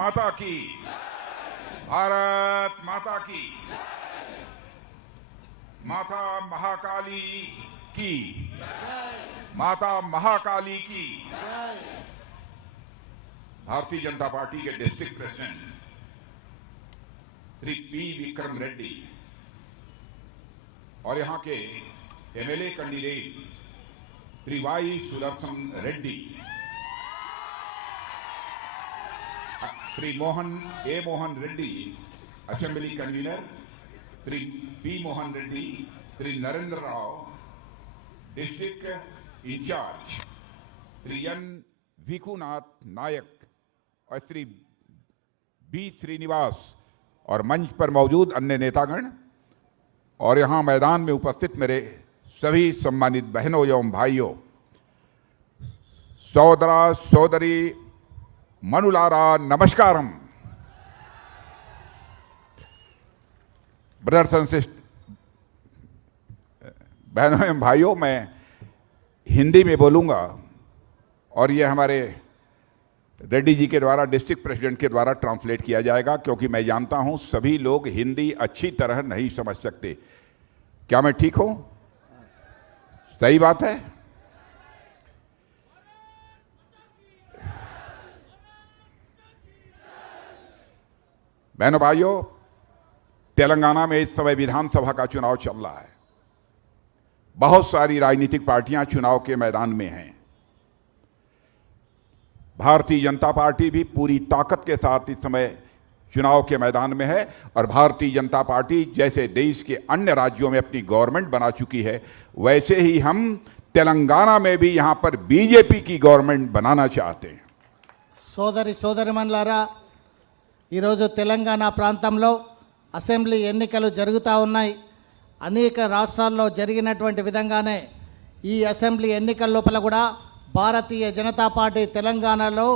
माता की, भारत माता की, माता महाकाली की, माता महाकाली की। भारतीय जनता पार्टी के district president Shri P Vikram Reddy और यहां के MLA candidate Shri Y Sudarshan Reddy, Shri Mohan Reddy assembly convener, Shri P Mohan Reddy, Shri Narendra Rao district incharge, Shri N Vikunath Nayak और श्री बी श्रीनिवास और मंच पर मौजूद अन्य नेतागण और यहां मैदान में उपस्थित मेरे सभी सम्मानित बहनों एवं भाइयों, सौदरा सोदरी मनुलारा नमस्कारम। ब्रदर्स एंड सिस्टर्स, बहनों एवं भाइयों, मैं हिंदी में बोलूंगा और ये हमारे रेड्डी जी के द्वारा, डिस्ट्रिक्ट प्रेसिडेंट के द्वारा ट्रांसलेट किया जाएगा, क्योंकि मैं जानता हूं सभी लोग हिंदी अच्छी तरह नहीं समझ सकते। क्या मैं ठीक हूं? सही बात है। बहनों भाइयों, तेलंगाना में इस समय विधानसभा का चुनाव चल रहा है। बहुत सारी राजनीतिक पार्टियां चुनाव के मैदान में हैं। भारतीय जनता पार्टी भी पूरी ताकत के साथ इस समय चुनाव के मैदान में है और भारतीय जनता पार्टी जैसे देश के अन्य राज्यों में अपनी गवर्नमेंट बना चुकी है, वैसे ही हम तेलंगाना में भी यहां पर बीजेपी की गवर्नमेंट बनाना चाहते हैं। సోదరి సోదరిమణులారా, ఈరోజు తెలంగాణ ప్రాంతంలో అసెంబ్లీ ఎన్నికలు జరుగుతూ ఉన్నాయి. అనేక రాష్ట్రాల్లో జరిగినటువంటి విధంగానే ఈ అసెంబ్లీ ఎన్నికల లోపల కూడా భారతీయ జనతా పార్టీ తెలంగాణలో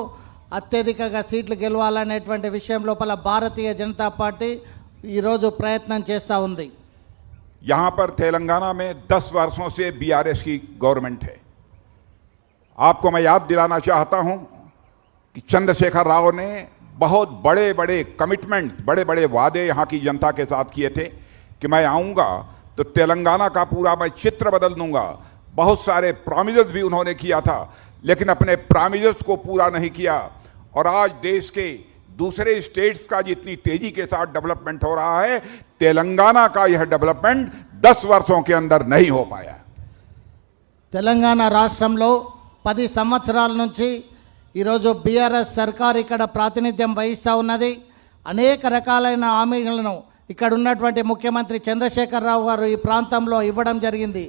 అత్యధికంగా సీట్లు గెలవాలనేటువంటి విషయం లోపల భారతీయ జనతా పార్టీ ఈరోజు ప్రయత్నం చేస్తూ ఉంది. यहां पर तेलंगाना में 10 वर्षों से बीआरएस की गवर्नमेंट है। आपको मैं याद दिलाना चाहता हूं कि चंद्रशेखर राव ने बहुत बड़े बड़े कमिटमेंट, बड़े बड़े वादे यहां की जनता के साथ किए थे कि मैं आऊंगा तो तेलंगाना का पूरा मैं चित्र बदल दूंगा। बहुत सारे प्रॉमिसेस भी उन्होंने किया था, लेकिन अपने प्रॉमिसेस को पूरा नहीं किया और आज देश के दूसरे स्टेट्स का जितनी तेजी के साथ डेवलपमेंट हो रहा है, तेलंगाना का यह डेवलपमेंट 10 वर्षों के अंदर नहीं हो पाया। తెలంగాణ రాష్ట్రంలో 10 సంవత్సరాల నుంచి ఈరోజు బీఆర్ఎస్ సర్కార్ ఇక్కడ ప్రాతినిధ్యం వహిస్తూ ఉన్నది. అనేక రకాలైన హామీలను ఇక్కడ ఉన్నటువంటి ముఖ్యమంత్రి చంద్రశేఖర్ రావు గారు ఈ ప్రాంతంలో ఇవ్వడం జరిగింది.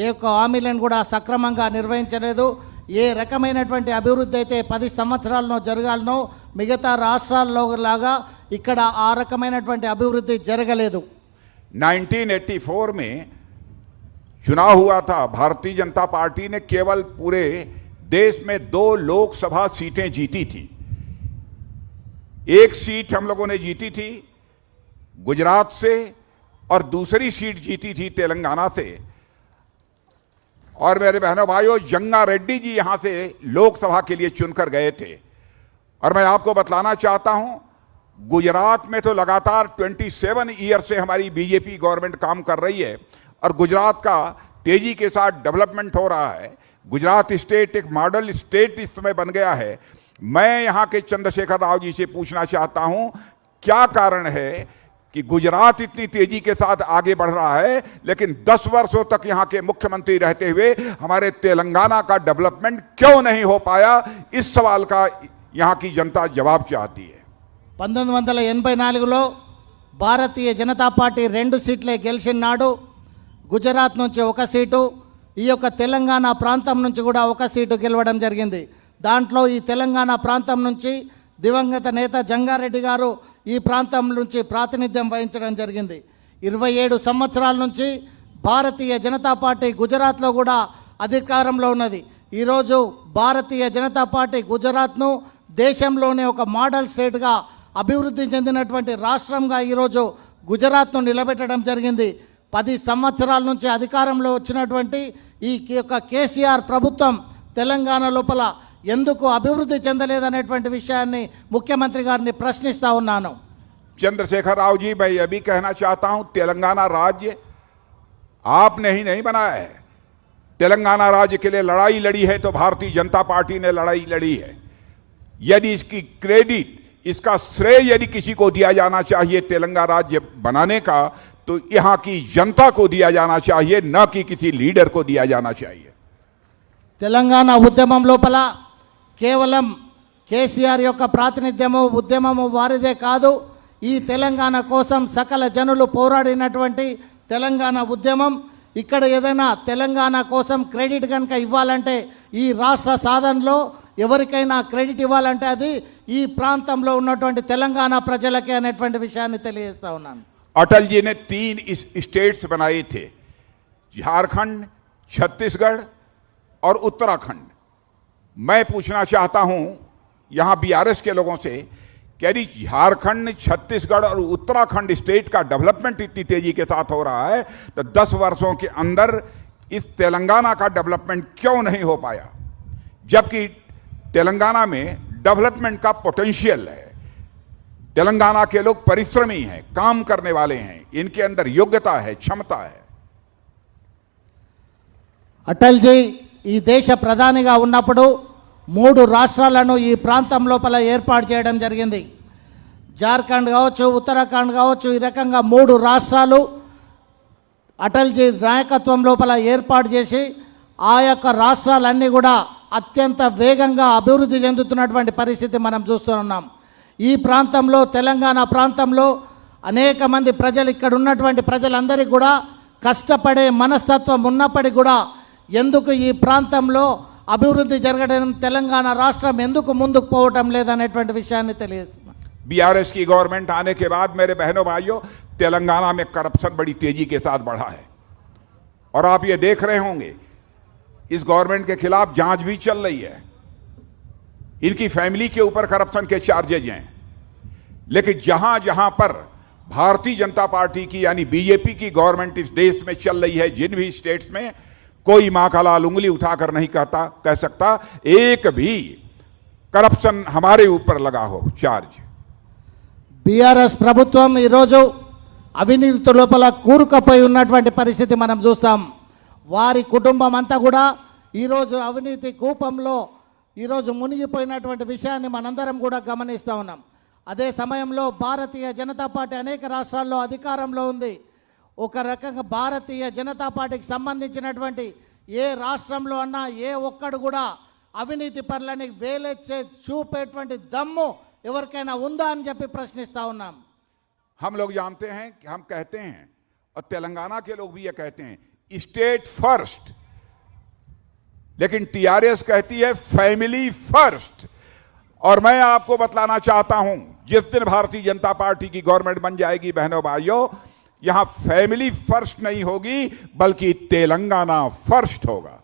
ఏ ఒక్క హామీలను కూడా సక్రమంగా నిర్వహించలేదు. ఏ రకమైనటువంటి అభివృద్ధి అయితే 10 సంవత్సరాల్లో జరగాలనో మిగతా రాష్ట్రాల్లో లాగా ఇక్కడ ఆ రకమైనటువంటి అభివృద్ధి జరగలేదు. 1984 में चुनाव हुआ था। भारतीय जनता पार्टी ने केवल पूरे देश में 2 लोकसभा सीटें जीती थी। एक सीट हम लोगों ने जीती थी गुजरात से और दूसरी सीट जीती थी तेलंगाना से। और मेरे बहनों भाइयों, जंगा रेड्डी जी यहां से लोकसभा के लिए चुनकर गए थे। और मैं आपको बतलाना चाहता हूं, गुजरात में तो लगातार 27 ईयर से हमारी बीजेपी गवर्नमेंट काम कर रही है और गुजरात का तेजी के साथ डेवलपमेंट हो रहा है। गुजरात स्टेट एक मॉडल स्टेट इस समय बन गया है। मैं यहां के चंद्रशेखर राव जी से पूछना चाहता हूं, क्या कारण है कि गुजरात इतनी तेजी के साथ आगे बढ़ रहा है, लेकिन 10 वर्षों तक यहां के मुख्यमंत्री रहते हुए हमारे तेलंगाना का डेवलपमेंट क्यों नहीं हो पाया? इस सवाल का यहां की जनता जवाब चाहती है। 1984లో భారతీయ జనతా పార్టీ 2 సీట్లే గెలిచినాడు. గుజరాత్ నుంచి 1 సీటు, ఈ యొక్క తెలంగాణ ప్రాంతం నుంచి కూడా 1 సీటు గెలవడం జరిగింది. దాంట్లో ఈ తెలంగాణ ప్రాంతం నుంచి దివంగత నేత జంగారెడ్డి గారు ఈ ప్రాంతం నుంచి ప్రాతినిధ్యం వహించడం జరిగింది. 27 సంవత్సరాల నుంచి భారతీయ జనతా పార్టీ గుజరాత్లో కూడా అధికారంలో ఉన్నది. ఈరోజు భారతీయ జనతా పార్టీ గుజరాత్ను దేశంలోనే ఒక మోడల్ స్టేట్గా అభివృద్ధి చెందినటువంటి రాష్ట్రంగా ఈరోజు గుజరాత్ను నిలబెట్టడం జరిగింది. 10 సంవత్సరాల నుంచి అధికారంలో వచ్చినటువంటి ఈ యొక్క కేసీఆర్ ప్రభుత్వం తెలంగాణ లోపల ఎందుకు అభివృద్ధి చెందలేదనేటువంటి విషయాన్ని ముఖ్యమంత్రి గారిని ప్రశ్నిస్తా ఉన్నాను. चंद्रशेखर राव जी, मैं यह भी कहना चाहता हूं, तेलंगाना राज्य आपने ही नहीं बनाया है. तेलंगाना राज्य के लिए लड़ाई लड़ी है तो भारतीय जनता पार्टी ने लड़ाई लड़ी है. यदि इसकी क्रेडिट, इसका श्रेय यदि किसी को दिया जाना चाहिए तेलंगाना राज्य बनाने का, तो यहां की जनता को दिया जाना चाहिए, न कि किसी लीडर को दिया जाना चाहिए. తెలంగాణ ఉద్యమం లోపల కేవలం కేసీఆర్ యొక్క ప్రాతినిధ్యము ఉద్యమము వారిదే కాదు. ఈ తెలంగాణ కోసం సకల జనులు పోరాడినటువంటి తెలంగాణ ఉద్యమం. ఇక్కడ ఏదైనా తెలంగాణ కోసం క్రెడిట్ కనుక ఇవ్వాలంటే, ఈ రాష్ట్ర సాధనలో ఎవరికైనా క్రెడిట్ ఇవ్వాలంటే అది ఈ ప్రాంతంలో ఉన్నటువంటి తెలంగాణ ప్రజలకే అనేటువంటి విషయాన్ని తెలియజేస్తా ఉన్నాను. अटल जी ने 3 स्टेट्स बनाए थे, झारखंड, छत्तीसगढ़ और उत्तराखंड. मैं पूछना चाहता हूं यहां बीआरएस के लोगों से कि यदि झारखंड, छत्तीसगढ़ और उत्तराखंड स्टेट का डेवलपमेंट इतनी तेजी के साथ हो रहा है, तो 10 वर्षों के अंदर इस तेलंगाना का डेवलपमेंट क्यों नहीं हो पाया, जबकि तेलंगाना में डेवलपमेंट का पोटेंशियल है. तेलंगाना के लोग परिश्रमी हैं, काम करने वाले हैं, इनके अंदर योग्यता है, क्षमता है. అటల్ జీ ఈ దేశ ప్రధానిగా ఉన్నప్పుడు 3 రాష్ట్రాలను ఈ ప్రాంతం లోపల ఏర్పాటు చేయడం జరిగింది. జార్ఖండ్ కావచ్చు, ఉత్తరాఖండ్ కావచ్చు, ఈ రకంగా 3 రాష్ట్రాలు అటల్ జీ నాయకత్వం లోపల ఏర్పాటు చేసి ఆ యొక్క రాష్ట్రాలన్నీ కూడా అత్యంత వేగంగా అభివృద్ధి చెందుతున్నటువంటి పరిస్థితి మనం చూస్తున్నాం. ఈ ప్రాంతంలో, తెలంగాణ ప్రాంతంలో అనేక మంది ప్రజలు, ఇక్కడ ఉన్నటువంటి ప్రజలందరికీ కూడా కష్టపడే మనస్తత్వం ఉన్నప్పటికీ కూడా ఎందుకు ఈ ప్రాంతంలో అభివృద్ధి జరగడం, తెలంగాణ రాష్ట్రం ఎందుకు ముందుకు పోవటం లేదనేటువంటి విషయాన్ని తెలియజేస్తున్నాం. बीआरएस की गवर्नमेंट आने के बाद मेरे बहनों भाइयों, तेलंगाना में करप्शन बड़ी तेजी के साथ बढ़ा है. और आप ये देख रहे होंगे इस गवर्नमेंट के खिलाफ जांच भी चल रही है. इनकी फैमिली के ऊपर करप्शन के चार्जेज हैं. लेकिन जहां जहां पर भारतीय जनता पार्टी की यानी बीजेपी की गवर्नमेंट इस देश में चल रही है, जिन भी स्टेट्स में, कोई मां का लाल उंगली उठाकर नहीं कह सकता एक भी करप्शन हमारे ऊपर लगा हो चार्ज. బీఆర్ఎస్ ప్రభుత్వం ఈరోజు అవినీతి లోపల కూరుకుపోయి ఉన్నటువంటి పరిస్థితి మనం చూస్తాం. వారి కుటుంబం అంతా కూడా ఈరోజు అవినీతి కూపంలో ఈరోజు మునిగిపోయినటువంటి విషయాన్ని మనందరం కూడా గమనిస్తూ ఉన్నాం. అదే సమయంలో భారతీయ జనతా పార్టీ అనేక రాష్ట్రాల్లో అధికారంలో ఉంది. ఒక రకంగా భారతీయ జనతా పార్టీకి సంబంధించినటువంటి ఏ రాష్ట్రంలో అన్నా ఏ ఒక్కడు కూడా అవినీతి పరులని వేలెచ్చే చూపేటువంటి దమ్ము ఎవరికైనా ఉందా అని చెప్పి ప్రశ్నిస్తా ఉన్నాం. हम लोग जानते हैं कि हम कहते हैं, और तेलंगाना के लोग भी ये कहते हैं, स्टेट फर्स्ट, लेकिन टीआरएस कहती है फैमिली फर्स्ट. और मैं आपको बतलाना चाहता हूं, जिस दिन भारतीय जनता पार्टी की गवर्नमेंट बन जाएगी बहनों भाइयों, यहां फैमिली फर्स्ट नहीं होगी बल्कि तेलंगाना फर्स्ट होगा.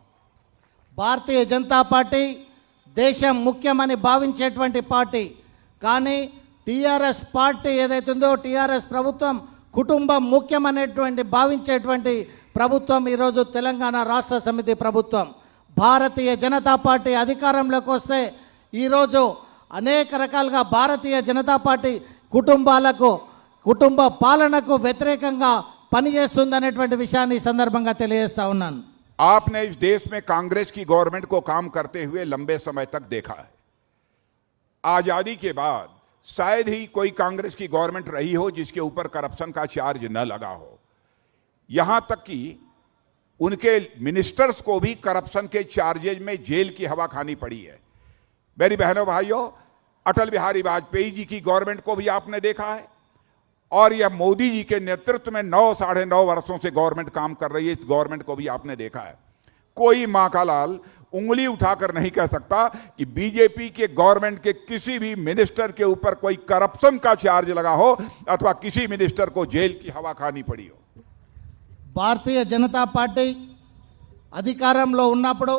భారతీయ జనతా పార్టీ దేశం ముఖ్యమని భావించేటువంటి పార్టీ. కానీ టీఆర్ఎస్ పార్టీ ఏదైతుందో, టీఆర్ఎస్ ప్రభుత్వం కుటుంబం ముఖ్యమనేటువంటి భావించేటువంటి ప్రభుత్వం ఈరోజు తెలంగాణ రాష్ట్ర సమితి ప్రభుత్వం. భారతీయ జనతా పార్టీ అధికారంలోకి వస్తే ఈరోజు అనేక రకాలుగా భారతీయ జనతా పార్టీ కుటుంబాలకు, కుటుంబ పాలనకు వ్యతిరేకంగా పనిచేస్తుందనేటువంటి విషయాన్ని ఈ సందర్భంగా తెలియజేస్తా ఉన్నాను. आपने इस देश में कांग्रेस की गवर्नमेंट को काम करते हुए लंबे समय तक देखा है. आजादी के बाद शायद ही कोई कांग्रेस की गवर्नमेंट रही हो जिसके ऊपर करप्शन का चार्ज न लगा हो. यहां तक कि उनके मिनिस्टर्स को भी करप्शन के चार्जेज में जेल की हवा खानी पड़ी है. मेरी बहनों भाइयों, अटल बिहारी वाजपेयी जी की गवर्नमेंट को भी आपने देखा है, और यह मोदी जी के नेतृत्व में 9-9.5 वर्षों से गवर्नमेंट काम कर रही है. इस गवर्नमेंट को भी आपने देखा है. कोई मां का लाल उंगली उठाकर नहीं कह सकता कि बीजेपी के गवर्नमेंट के किसी भी मिनिस्टर के ऊपर कोई करप्शन का चार्ज लगा हो अथवा किसी मिनिस्टर को जेल की हवा खानी पड़ी हो. భారతీయ జనతా పార్టీ అధికారంలో ఉన్నప్పుడు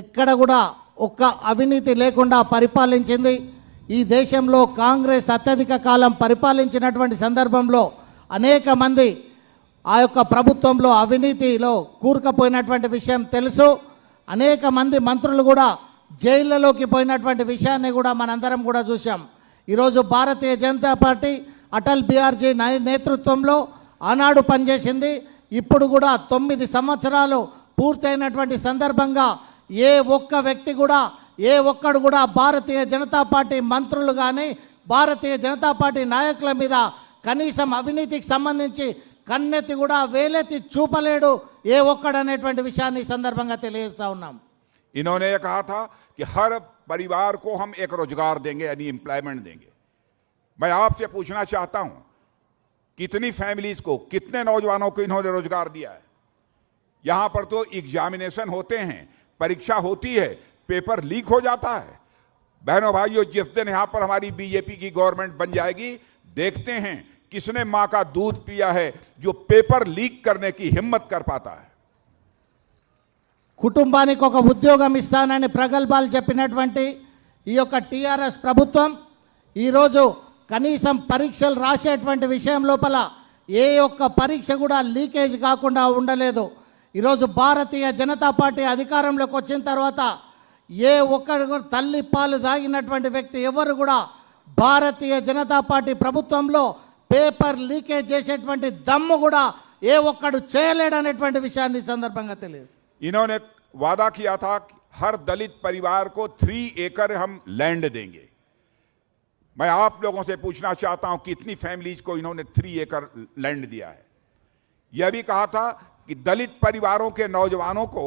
ఎక్కడ కూడా ఒక్క అవినీతి లేకుండా పరిపాలించింది. ఈ దేశంలో కాంగ్రెస్ అత్యధిక కాలం పరిపాలించినటువంటి సందర్భంలో అనేక మంది ఆ యొక్క ప్రభుత్వంలో అవినీతిలో కూరుకుపోయినటువంటి విషయం తెలుసు. అనేక మంది మంత్రులు కూడా జైళ్ళలోకి పోయినటువంటి విషయాన్ని కూడా మనందరం కూడా చూసాం. ఈరోజు భారతీయ జనతా పార్టీ అటల్ బిహారీ నేతృత్వంలో ఆనాడు పనిచేసింది. ఇప్పుడు కూడా 9 సంవత్సరాలు పూర్తయినటువంటి సందర్భంగా ఏ ఒక్క వ్యక్తి కూడా ఏ ఒక్కడు కూడా భారతీయ జనతా పార్టీ మంత్రులు కానీ భారతీయ జనతా పార్టీ నాయకుల మీద కనీసం అవినీతికి సంబంధించి కన్నెత్తి కూడా వేలెత్తి చూపలేడు ఏ ఒక్కడు అనేటువంటి విషయాన్ని ఈ సందర్భంగా తెలియజేస్తా ఉన్నాం. इन्होंने ये कहा था कि हर परिवार को हम एक रोजगार देंगे, यानी एम्प्लॉयमेंट देंगे। मैं आपसे पूछना चाहता हूं, कितनी फैमिलीज को, कितने नौजवानों को इन्होंने रोजगार दिया है? यहां पर तो एग्जामिनेशन होते हैं, परीक्षा होती है, पेपर लीक हो जाता है। बहनों भाइयों, जिस दिन यहां पर हमारी बीजेपी की गवर्नमेंट बन जाएगी, देखते हैं किसने मां का दूध पिया है जो पेपर लीक करने की हिम्मत कर पाता है। కుటుంబానికి ఒక ఉద్యోగం ఇస్తానని ప్రగల్భాలు చెప్పినటువంటి ఈ యొక్క టీఆర్ఎస్ ప్రభుత్వం ఈరోజు కనీసం పరీక్షలు రాసేటువంటి విషయం లోపల ఏ ఒక్క పరీక్ష కూడా లీకేజ్ కాకుండా ఉండలేదు. ఈరోజు భారతీయ జనతా పార్టీ అధికారంలోకి వచ్చిన తర్వాత ఏ ఒక్కడు తల్లి పాలు దాగినటువంటి వ్యక్తి ఎవరు కూడా భారతీయ జనతా పార్టీ ప్రభుత్వంలో పేపర్ లీకేజ్ చేసేటువంటి దమ్ము కూడా ఏ ఒక్కడు చేయలేడనేటువంటి విషయాన్ని ఈ సందర్భంగా తెలియదు. इन्होंने वादा किया था कि हर दलित परिवार को 3 एकड़ हम लैंड देंगे। मैं आप लोगों से पूछना चाहता हूं, कितनी फैमिलीज को इन्होंने 3 एकड़ लैंड दिया है? यह भी कहा था कि दलित परिवारों के नौजवानों को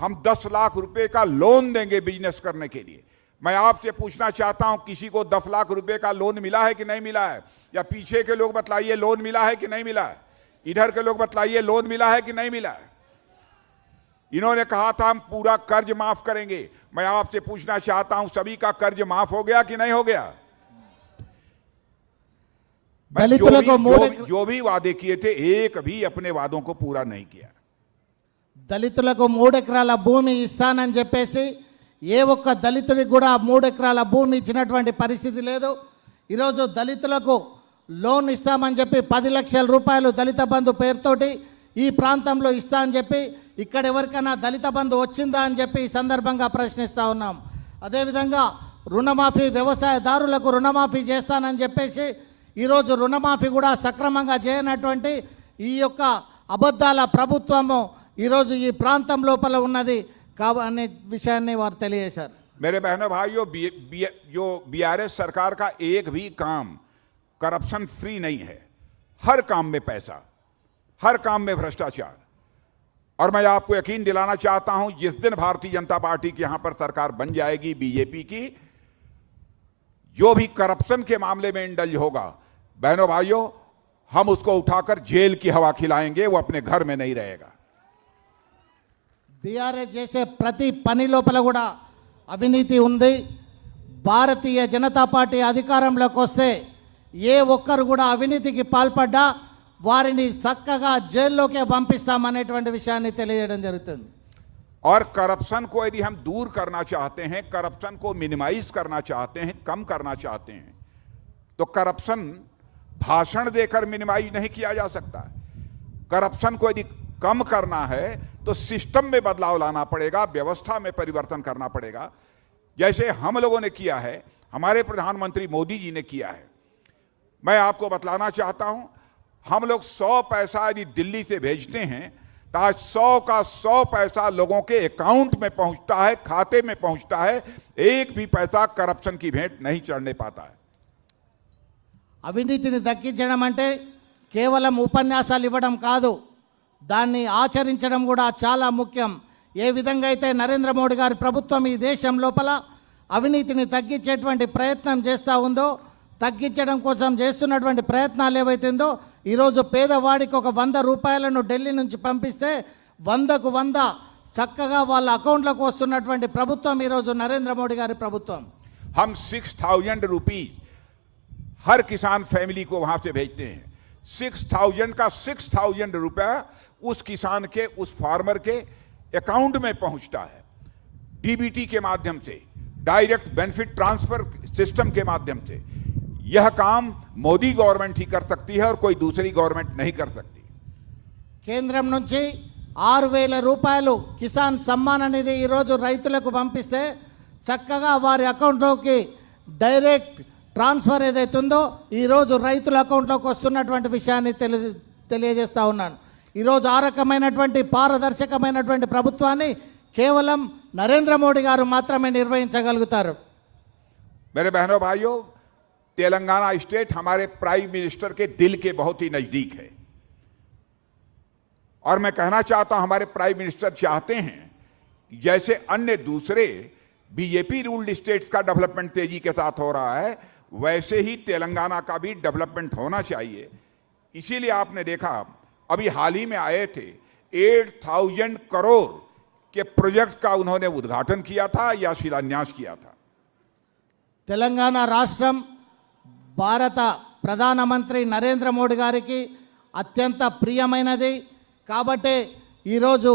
हम 10 लाख रुपए का लोन देंगे बिजनेस करने के लिए। मैं आपसे पूछना चाहता हूं, किसी को 10 लाख रुपए का लोन मिला है कि नहीं मिला है? या पीछे के लोग बतलाइए लोन मिला है कि नहीं मिला है? इधर के लोग बतलाइए लोन मिला है कि नहीं मिला है? इन्होंने कहा था हम पूरा कर्ज माफ करेंगे। मैं आपसे पूछना चाहता हूं, सभी का कर्ज माफ हो गया कि नहीं हो गया? जो भी वादे किए थे, एक भी अपने वादों को पूरा नहीं किया। దళితులకు 3 ఎకరాల భూమి ఇస్తానని చెప్పేసి ఏ ఒక్క దళితుడికి కూడా 3 ఎకరాల భూమి ఇచ్చినటువంటి పరిస్థితి లేదు. ఈరోజు దళితులకు లోన్ ఇస్తామని చెప్పి 10 లక్షల రూపాయలు దళిత బంధు పేరుతోటి ఈ ప్రాంతంలో ఇస్తా అని చెప్పి ఇక్కడ ఎవరికైనా దళిత బంధు వచ్చిందా అని చెప్పి ఈ సందర్భంగా ప్రశ్నిస్తూ ఉన్నాం. అదేవిధంగా రుణమాఫీ, వ్యవసాయదారులకు రుణమాఫీ చేస్తానని చెప్పేసి ఈరోజు రుణమాఫీ కూడా సక్రమంగా చేయనటువంటి ఈ యొక్క అబద్ధాల ప్రభుత్వము ఈరోజు ఈ ప్రాంతం లోపల ఉన్నది అనే విషయాన్ని వారు తెలియజేశారు. मेरे बहनों भाइयों, जो बीआरएस सरकार का एक भी काम करप्शन फ्री नहीं है। हर काम में पैसा, हर काम में भ्रष्टाचार। और मैं आपको यकीन दिलाना चाहता हूं, जिस दिन भारतीय जनता पार्टी की यहां पर सरकार बन जाएगी बीजेपी की, जो भी करप्शन के मामले में इंडल्ज होगा, बहनों भाइयों, हम उसको उठाकर जेल की हवा खिलाएंगे, वो अपने घर में नहीं रहेगा। బీఆర్ఎస్ చేసే ప్రతి పని లోపల కూడా అవినీతి ఉంది. భారతీయ జనతా పార్టీ అధికారంలోకి వస్తే ఏ ఒక్కరు కూడా అవినీతికి పాల్పడ్డా వారిని చక్కగా జైల్లోకే పంపిస్తామనేటువంటి విషయాన్ని తెలియజేయడం జరుగుతుంది. और करप्शन को यदि हम दूर करना चाहते हैं, करप्शन को मिनिमाइज करना चाहते हैं, कम करना चाहते हैं, तो करप्शन भाषण देकर मिनिमाइज नहीं किया जा सकता। करप्शन को यदि कम करना है तो सिस्टम में बदलाव लाना पड़ेगा, व्यवस्था में परिवर्तन करना पड़ेगा। जैसे हम लोगों ने किया है, हमारे प्रधानमंत्री मोदी जी ने किया है। मैं आपको बतलाना चाहता हूं, हम लोग 100 पैसा यदि दिल्ली से भेजते हैं तो आज 100 का 100 पैसा लोगों के अकाउंट में पहुंचता है, खाते में पहुंचता है। एक भी पैसा करप्शन की भेंट नहीं चढ़ने पाता है। అవినీతిని తగ్గించడం అంటే కేవలం ఉపన్యాసాలు ఇవ్వడం కాదు, దాన్ని ఆచరించడం కూడా చాలా ముఖ్యం. ఏ విధంగా అయితే నరేంద్ర మోడీ గారి ప్రభుత్వం ఈ దేశం లోపల అవినీతిని తగ్గించేటువంటి ప్రయత్నం చేస్తూ ఉందో, తగ్గించడం కోసం చేస్తున్నటువంటి ప్రయత్నాలు ఏవైతుందో, ఈరోజు పేదవాడికి ఒక 100 రూపాయలను ఢిల్లీ నుంచి పంపిస్తే 100కు 100 చక్కగా వాళ్ళ అకౌంట్లకు వస్తున్నటువంటి ప్రభుత్వం ఈరోజు నరేంద్ర మోడీ గారి ప్రభుత్వం. हम 6000 रुपीज हर किसान फैमिली को वहां से भेजते हैं। 6000 का 6000 रुपया उस किसान के, उस फार्मर के अकाउंट में पहुंचता है, डीबीटी के माध्यम से, डायरेक्ट बेनिफिट ट्रांसफर सिस्टम के माध्यम से। यह काम मोदी गवर्नमेंट ही कर सकती है और कोई दूसरी गवर्नमेंट नहीं कर सकती। కేంద్రం నుంచి 6,000 రూపాయలు కిసాన్ సమ్మాన్ నిధి ఈరోజు రైతులకు పంపిస్తే చక్కగా వారి అకౌంట్లోకి డైరెక్ట్ ట్రాన్స్ఫర్ ఏదైతుందో ఈరోజు రైతుల అకౌంట్లోకి వస్తున్నటువంటి విషయాన్ని తెలియజేస్తా ఉన్నాను. ఈరోజు ఆ రకమైనటువంటి పారదర్శకమైనటువంటి ప్రభుత్వాన్ని కేవలం నరేంద్ర మోడీ గారు మాత్రమే నిర్వహించగలుగుతారు. मेरे बहनों भाइयों, तेलंगाना स्टेट हमारे प्राइम मिनिस्टर के दिल के बहुत ही नजदीक है और मैं कहना चाहता हूं हमारे प्राइम मिनिस्टर चाहते हैं कि जैसे अन्य दूसरे बीजेपी रूल्ड स्टेट्स का डेवलपमेंट तेजी के साथ हो रहा है वैसे ही तेलंगाना का भी डेवलपमेंट होना चाहिए. इसीलिए आपने देखा अभी हाल ही में आए थे 8,000 करोड़ के प्रोजेक्ट का उन्होंने उद्घाटन किया था या शिलान्यास किया था. తెలంగాణ రాష్ట్రం భారత ప్రధానమంత్రి నరేంద్ర మోడీ గారికి అత్యంత ప్రియమైనది కాబట్టి ఈరోజు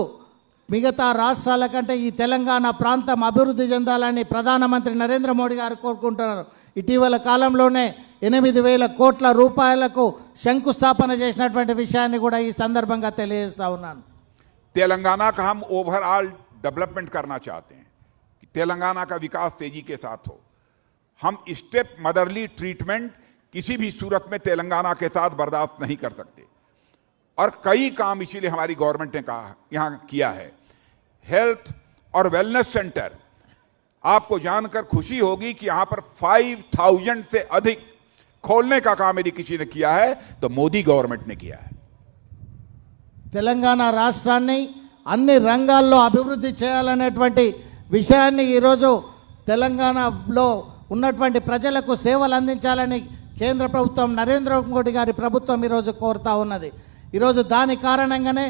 మిగతా రాష్ట్రాల కంటే ఈ తెలంగాణ ప్రాంతం అభివృద్ధి చెందాలని ప్రధానమంత్రి నరేంద్ర మోడీ గారు కోరుకుంటున్నారు. ఇటీవల కాలంలోనే 8,000 కోట్ల రూపాయలకు శంకుస్థాపన చేసినటువంటి విషయాన్ని కూడా ఈ సందర్భంగా తెలియజేస్తా ఉన్నాను. तेलंगाना का हम ओवरऑल डेवलपमेंट करना चाहते हैं कि तेलंगाना का विकास तेजी के साथ हो. हम स्टेप मदरली ट्रीटमेंट किसी भी सूरत में तेलंगाना के साथ बर्दाश्त नहीं कर सकते और कई काम इसीलिए हमारी गवर्नमेंट ने कहा यहां किया है. हेल्थ और वेलनेस सेंटर, आपको जानकर खुशी होगी कि यहां पर 5,000 से अधिक खोलने का काम यदि किसी ने किया है तो मोदी गवर्नमेंट ने किया है. తెలంగాణ రాష్ట్రాన్ని అన్ని రంగాల్లో అభివృద్ధి చేయాలనేటువంటి విషయాన్ని ఈరోజు తెలంగాణలో ఉన్నటువంటి ప్రజలకు సేవలు అందించాలని కేంద్ర ప్రభుత్వం నరేంద్ర మోడీ గారి ప్రభుత్వం ఈరోజు కోరుతా ఉన్నది. ఈరోజు దాని కారణంగానే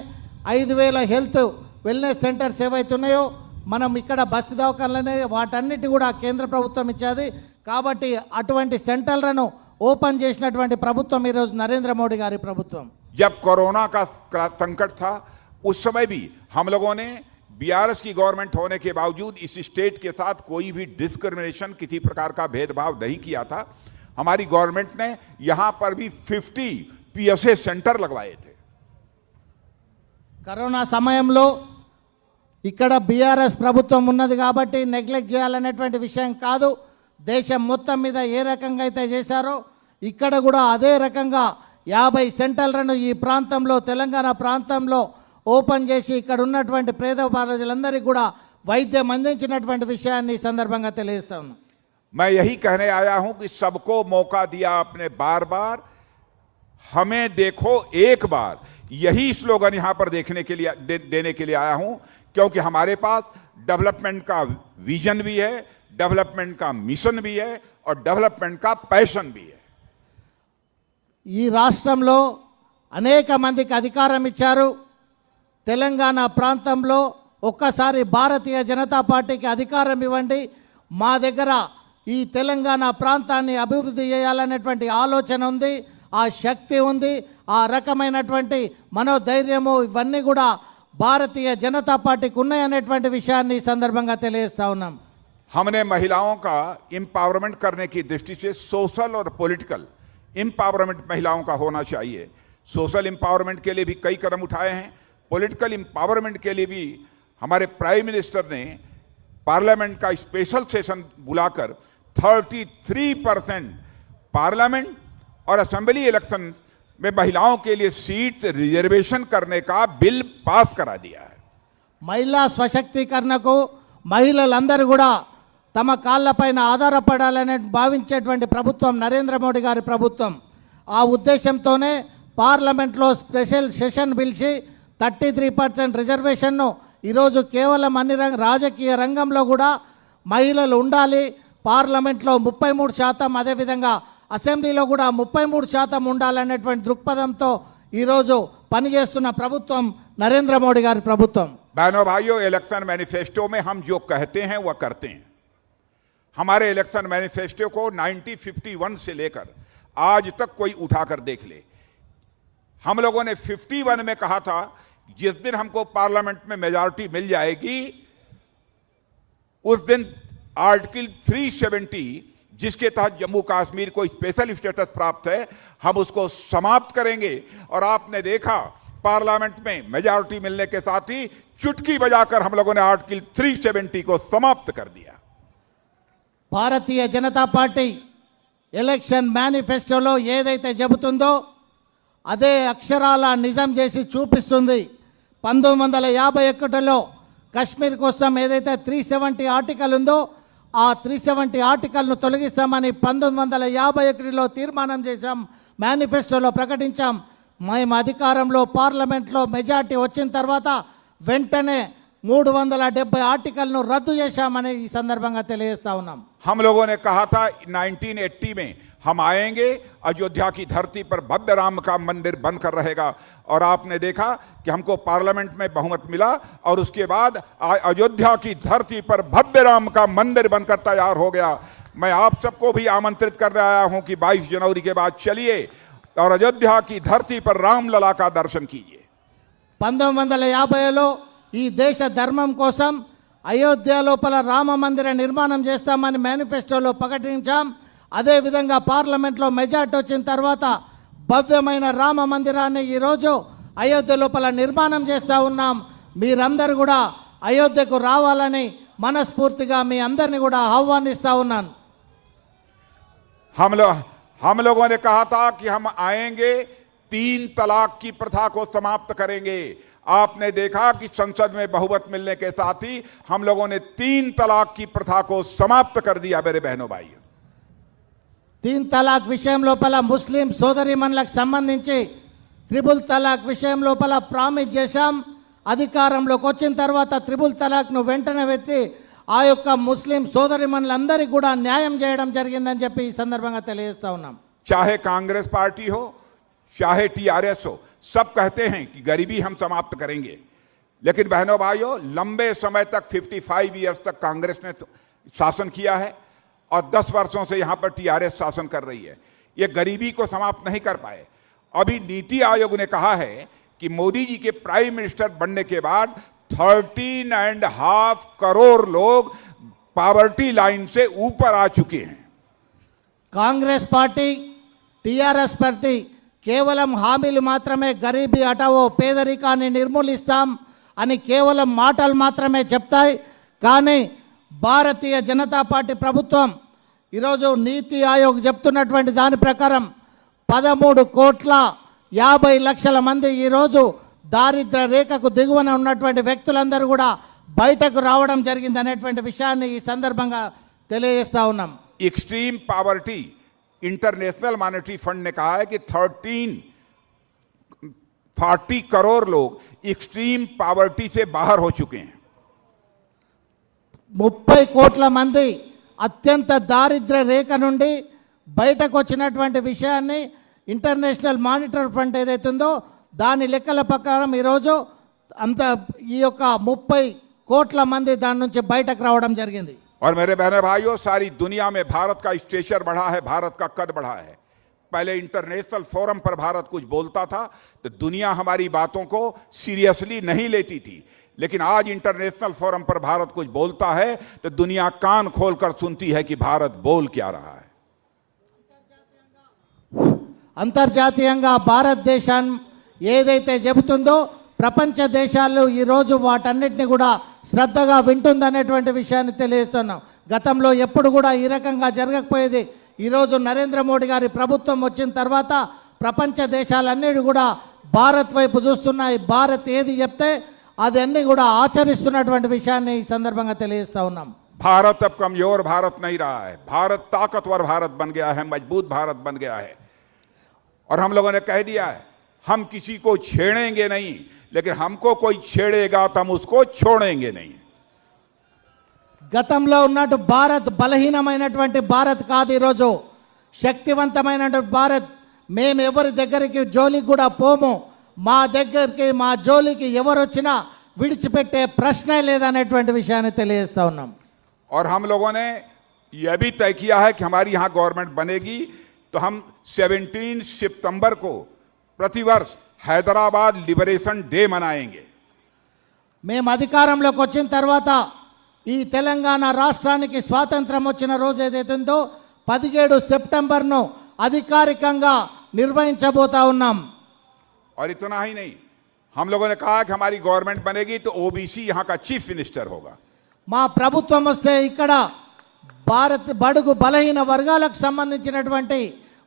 5,000 హెల్త్ వెల్నెస్ సెంటర్స్ ఏవైతున్నాయో మనం ఇక్కడ బస్సు దవాఖానలనే వాటన్నిటి కూడా కేంద్ర ప్రభుత్వం ఇచ్చేది కాబట్టి అటువంటి సెంటర్లను ఓపెన్ చేసినటువంటి ప్రభుత్వం ఈరోజు నరేంద్ర మోడీ గారి ప్రభుత్వం. जब कोरोना का संकट था उस समय भी हम लोगों ने बीआरएस की गवर्नमेंट होने के बावजूद इस स्टेट के साथ कोई भी डिस्क्रिमिनेशन, किसी प्रकार का भेदभाव नहीं किया था. हमारी गवर्नमेंट ने यहां पर भी 50 पीएसए सेंटर लगवाए थे. కరోనా సమయంలో ఇక్కడ బీఆర్ఎస్ ప్రభుత్వం ఉన్నది కాబట్టి నెగ్లెక్ట్ చేయాలనేటువంటి విషయం కాదు. దేశం మొత్తం మీద ఏ రకంగా అయితే చేశారో ఇక్కడ కూడా అదే రకంగా 50 సెంటర్లను ఈ ప్రాంతంలో తెలంగాణ ప్రాంతంలో ఓపెన్ చేసి ఇక్కడ ఉన్నటువంటి పేద ప్రజలందరికీ కూడా వైద్యం అందించినటువంటి విషయాన్ని ఈ సందర్భంగా తెలియజేస్తా ఉన్నాను. मैं यही कहने आया हूं कि सबको मौका दिया आपने बार बार, हमें देखो एक बार, यही स्लोगन यहां पर देखने के लिए देने के लिए आया हूं क्योंकि हमारे पास डेवलपमेंट का विजन भी है, डेवलपमेंट का मिशन भी है और डेवलपमेंट का पैशन भी है. ఈ రాష్ట్రంలో అనేక మందికి అధికారం ఇచ్చారు. తెలంగాణ ప్రాంతంలో ఒక్కసారి భారతీయ జనతా పార్టీకి అధికారం ఇవ్వండి, మా దగ్గర ఈ తెలంగాణ ప్రాంతాన్ని అభివృద్ధి చేయాలనేటువంటి ఆలోచన ఉంది, ఆ శక్తి ఉంది, ఆ రకమైనటువంటి మనోధైర్యము ఇవన్నీ కూడా భారతీయ జనతా పార్టీకి ఉన్నాయనేటువంటి విషయాన్ని ఈ సందర్భంగా తెలియజేస్తా ఉన్నాం. हमने महिलाओं का एम्पावरमेंट करने की दृष्टि से सोशल और पॉलिटिकल एम्पावरमेंट महिलाओं का होना चाहिए. सोशल एम्पावरमेंट के लिए भी कई कदम उठाए हैं. पॉलिटिकल एम्पावरमेंट के लिए भी हमारे प्राइम मिनिस्टर ने पार्लियामेंट का स्पेशल सेशन बुलाकर 33% पार्लियामेंट और असेंबली इलेक्शन में महिलाओं के लिए सीट रिजर्वेशन करने का बिल पास करा दिया है. మహిళా స్వశక్తీకరణకు మహిళలందరూ కూడా తమ కాళ్ళపైన ఆధారపడాలని భావించేటువంటి ప్రభుత్వం నరేంద్ర మోడీ గారి ప్రభుత్వం. ఆ ఉద్దేశంతోనే పార్లమెంట్లో స్పెషల్ సెషన్ పిలిచి 33% రిజర్వేషన్ను ఈరోజు కేవలం అన్ని రాజకీయ రంగంలో కూడా మహిళలు ఉండాలి, పార్లమెంట్లో 33%, అదేవిధంగా అసెంబ్లీలో కూడా 33% ఉండాలనేటువంటి దృక్పథంతో ఈరోజు పనిచేస్తున్న ప్రభుత్వం నరేంద్ర మోడీ గారి ప్రభుత్వం. बहनों भाइयों, इलेक्शन मैनिफेस्टो में हम जो कहते हैं वह करते हैं. हमारे इलेक्शन मैनिफेस्टो को 1951 से लेकर आज तक कोई उठाकर देख ले. हम लोगों ने 51 में कहा था जिस दिन हमको पार्लियामेंट में मेजॉरिटी मिल जाएगी उस दिन आर्टिकल 370 जिसके तहत जम्मू कश्मीर को स्पेशल स्टेटस प्राप्त है हम उसको समाप्त करेंगे. और आपने देखा पार्लियामेंट में मेजॉरिटी मिलने के साथ ही चुटकी बजाकर हम लोगों ने आर्टिकल 370 को समाप्त कर दिया। భారతీయ జనతా పార్టీ ఎలక్షన్ మేనిఫెస్టోలో ఏదైతే చెబుతుందో అదే అక్షరాల నిజం చేసి చూపిస్తుంది. 1951లో కశ్మీర్ కోసం ఏదైతే 370 ఆర్టికల్ ఉందో ఆ 370 ఆర్టికల్ను తొలగిస్తామని 1951లో తీర్మానం చేశాం, మేనిఫెస్టోలో ప్రకటించాం. మేము అధికారంలో పార్లమెంట్లో మెజార్టీ వచ్చిన తర్వాత వెంటనే 370 ఆర్టికల్ను రద్దు చేశామని ఈ సందర్భంగా తెలియజేస్తా ఉన్నాం. हम लोगों ने कहा था 1980 में हम आएंगे, अयोध्या की धरती पर भव्य राम का मंदिर बनकर रहेगा, और आपने देखा कि हमको पार्लियामेंट में बहुमत मिला और उसके बाद अयोध्या की धरती पर भव्य राम का मंदिर बनकर तैयार हो गया। मैं आप सबको भी आमंत्रित कर रहा हूं कि 22 जनवरी के बाद चलिए और अयोध्या की धरती पर रामलला का दर्शन कीजिए। 1950లో ఈ దేశ ధర్మం కోసం అయోధ్య లోపల రామ మందిర నిర్మాణం చేస్తామని మేనిఫెస్టోలో ప్రకటించాం. అదేవిధంగా పార్లమెంట్లో మెజార్టీ వచ్చిన తర్వాత భవ్యమైన రామ మందిరాన్ని ఈరోజు అయోధ్య లోపల నిర్మాణం చేస్తూ ఉన్నాం. మీరందరూ కూడా అయోధ్యకు రావాలని మనస్ఫూర్తిగా మీ అందరిని కూడా ఆహ్వానిస్తూ ఉన్నాను. हम लोगों ने कहा था कि हम आएंगे, 3 तलाक की प्रथा को समाप्त करेंगे। आपने देखा कि संसद में बहुमत मिलने के साथ ही हम लोगों ने 3 तलाक की प्रथा को समाप्त कर दिया। मेरे बहनों भाइयों, 3 తలాక్ విషయం లోపల ముస్లిం సోదరిమణులకు సంబంధించి త్రిబుల్ తలాక్ విషయం లోపల ప్రామిస్ చేశాం. అధికారంలోకి వచ్చిన తర్వాత త్రిబుల్ తలాక్ను వెంటనే వెత్తి ఆ యొక్క ముస్లిం సోదరిమణులందరికీ కూడా న్యాయం చేయడం జరిగిందని చెప్పి ఈ సందర్భంగా తెలియజేస్తా ఉన్నాం. चाहे कांग्रेस पार्टी हो चाहे टीआरएस हो, सब कहते हैं कि गरीबी हम समाप्त करेंगे, लेकिन बहनों भाइयों, लंबे समय तक 55 इयर्स तक कांग्रेस ने शासन किया है और 10 वर्षों से यहां पर टीआरएस शासन कर रही है। ये गरीबी को समाप्त नहीं कर पाए। अभी नीति आयोग ने कहा है कि मोदी जी के प्राइम मिनिस्टर बनने के बाद 13.5 करोड़ लोग पॉवर्टी लाइन से ऊपर आ चुके हैं। కాంగ్రెస్ పార్టీ టీఆర్ఎస్ పార్టీ కేవలం హామీలు మాత్రమే, గరీబీ హటావో, పేదరికాన్ని నిర్మూలిస్తాం అని కేవలం మాటలు మాత్రమే చెప్తాయి. కానీ భారతీయ జనతా పార్టీ ప్రభుత్వం ఈరోజు నీతి ఆయోగ్ చెప్తున్నటువంటి దాని ప్రకారం 13,50,00,000 మంది ఈరోజు దారిద్ర రేఖకు దిగువన ఉన్నటువంటి వ్యక్తులందరూ కూడా బయటకు రావడం జరిగింది అనేటువంటి విషయాన్ని ఈ సందర్భంగా తెలియజేస్తా ఉన్నాం. Extreme poverty, international monetary fund ने कहा है कि 1340 करोड़ लोग एक्सट्रीम पॉवर्टी से बाहर हो चुके हैं। 30 కోట్ల మంది అత్యంత దారిద్ర రేఖ నుండి బయటకు వచ్చినటువంటి విషయాన్ని ఇంటర్నేషనల్ మానిటరీ ఫండ్ ఏదైతే ఉందో దాని లెక్కల ప్రకారం ఈరోజు అంత ఈ యొక్క 30 కోట్ల మంది దాని నుంచి బయటకు రావడం జరిగింది. और मेरे बहने भाइयों, सारी दुनिया में भारत का स्टेचर बढ़ा है, भारत का कद बढ़ा है। पहले इंटरनेशनल फोरम पर भारत कुछ बोलता था तो दुनिया हमारी बातों को सीरियसली नहीं लेती थी, लेकिन आज इंटरनेशनल फोरम पर भारत कुछ बोलता है तो दुनिया कान खोलकर सुनती है कि भारत बोल क्या रहा है। అంతర్జాతీయంగా భారతదేశం ఏదైతే చెబుతుందో ప్రపంచ దేశాలు ఈరోజు వాటన్నిటిని కూడా శ్రద్ధగా వింటుందనేటువంటి విషయాన్ని తెలియజేస్తున్నాం. గతంలో ఎప్పుడు కూడా ఈ రకంగా జరగకపోయేది. ఈరోజు నరేంద్ర మోడీ గారి ప్రభుత్వం వచ్చిన తర్వాత ప్రపంచ దేశాలన్నీ కూడా భారత్ వైపు చూస్తున్నాయి. భారత్ ఏది చెప్తే అది అన్ని కూడా ఆచరిస్తున్నటువంటి విషయాన్ని ఈ సందర్భంగా తెలియజేస్తా ఉన్నాం. भारत अब कमजोर भारत नहीं रहा है, भारत ताकतवर भारत बन गया है, मजबूत भारत बन गया है। और हम लोगों ने कह दिया है हम किसी को छेड़ेंगे नहीं, लेकिन हमको कोई छेड़ेगा तो हम उसको छोड़ेंगे नहीं। గతంలో ఉన్నట్టు భారత్ బలహీనమైనటువంటి భారత్ కాదు, ఈరోజు శక్తివంతమైనటువంటి భారత్. మేము ఎవరి దగ్గరికి జోలికి కూడా పోము, మా దగ్గరికి మా జోలికి ఎవరు వచ్చినా విడిచిపెట్టే ప్రశ్నే లేదనేటువంటి విషయాన్ని తెలియజేస్తా ఉన్నాం. और हम लोगों ने यह भी तय किया है कि हमारी यहाँ गवर्नमेंट बनेगी तो हम 17 सितंबर को प्रतिवर्ष हैदराबाद लिबरेशन डे मनाएंगे। మేము అధికారంలోకి వచ్చిన తర్వాత ఈ తెలంగాణ రాష్ట్రానికి స్వాతంత్రం వచ్చిన రోజు ఏదైతుందో 17 సెప్టెంబర్ను అధికారికంగా నిర్వహించబోతా ఉన్నాం. और इतना ही नहीं, हम लोगों ने कहा कि हमारी गवर्नमेंट बनेगी तो ओबीसी यहां का चीफ मिनिस्टर होगा। మా ప్రభుత్వం వస్తే ఇక్కడ భారత్ బడుగు బలహీన వర్గాలకు సంబంధించినటువంటి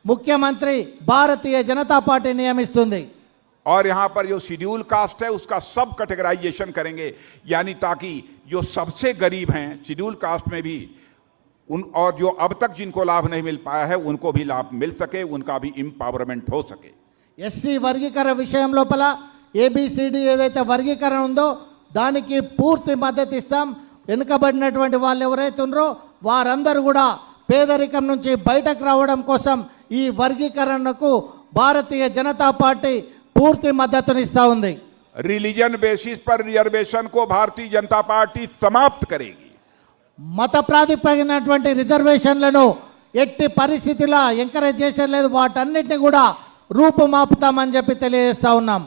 ముఖ్యమంత్రి భారతీయ జనతా పార్టీ నియమిస్తుంది. और यहां पर जो शेड्यूल कास्ट है उसका सब कैटेगराइजेशन करेंगे, यानी ताकि जो सबसे गरीब हैं शेड्यूल कास्ट में भी उन, और जो अब तक जिनको लाभ नहीं मिल पाया है उनको भी लाभ मिल सके, उनका भी एम्पावरमेंट हो सके। ఎస్సీ వర్గీకరణ విషయం లోపల ఏబిసిడి ఏదైతే వర్గీకరణ ఉందో దానికి పూర్తి మద్దతు ఇస్తాం. వెనుకబడినటువంటి వాళ్ళు ఎవరైతే ఉన్నారో వారందరూ కూడా పేదరికం నుంచి బయటకు రావడం కోసం ఈ వర్గీకరణకు భారతీయ జనతా పార్టీ పూర్తి మద్దతునిస్తా ఉంది. रिलीजन बेसिस पर रिजर्वेशन को भारतीय जनता पार्टी समाप्त करेगी। మత ప్రాతిపదికనటువంటి రిజర్వేషన్లను ఎట్టి పరిస్థితిలో ఎంకరేజ్ చేసేలేదు, వాటన్నిటిని కూడా రూపుమాపుతామని చెప్పి తెలియజేస్తా ఉన్నాం.